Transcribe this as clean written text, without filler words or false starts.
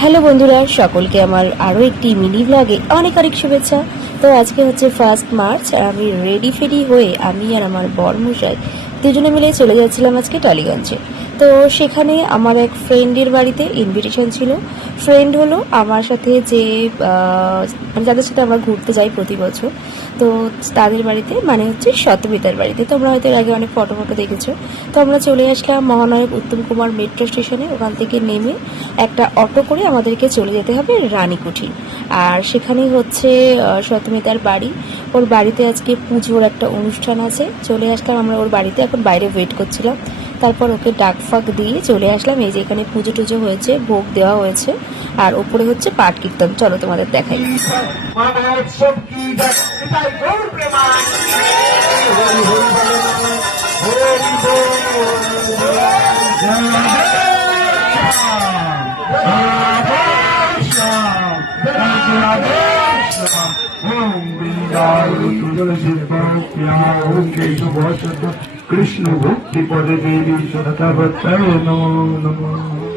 Hello বন্ধুরা, সকলকে আমার আরও একটি মিনি ব্লগে অনেক অনেক শুভেচ্ছা। তো আজকে হচ্ছে 1 মার্চ আর আমি রেডি ফেডি হয়ে আমি আর আমার বরমশাই দুজনে মিলে চলে যাচ্ছিলাম আজকে টলিগঞ্জে। তো সেখানে আমার এক ফ্রেন্ডের বাড়িতে ইনভিটেশন ছিল। ফ্রেন্ড হলো আমার সাথে যে মানে যাদের সাথে আমরা ঘুরতে যাই প্রতি বছর। তো তাদের বাড়িতে মানে হচ্ছে শতমিতার বাড়িতে। তোমরা হয়তো এর আগে অনেক ফটো দেখেছো। তো আমরা চলে আসলাম মহানায়ক উত্তম কুমার মেট্রো স্টেশনে। ওখান থেকে নেমে একটা অটো করে আমাদেরকে চলে যেতে হবে রানীকুঠি। আর সেখানেই হচ্ছে শতমিতার বাড়ি। ওর বাড়িতে আজকে পুজোর একটা অনুষ্ঠান আছে। চলে আসলাম আমরা ওর বাড়িতে, এখন বাইরে ওয়েট করছিলাম। তারপর ওকে ডাক ফাক দিয়ে চলে আসলাম। এই যে এখানে পুজো টুজো হয়েছে, ভোগ দেওয়া হয়েছে, আর ওপরে হচ্ছে পাঠ কীর্তন। চলো তোমাদের দেখাই। কৃষ্ণ ভক্তি পদে দেবী সদাবতায় নমো নমঃ।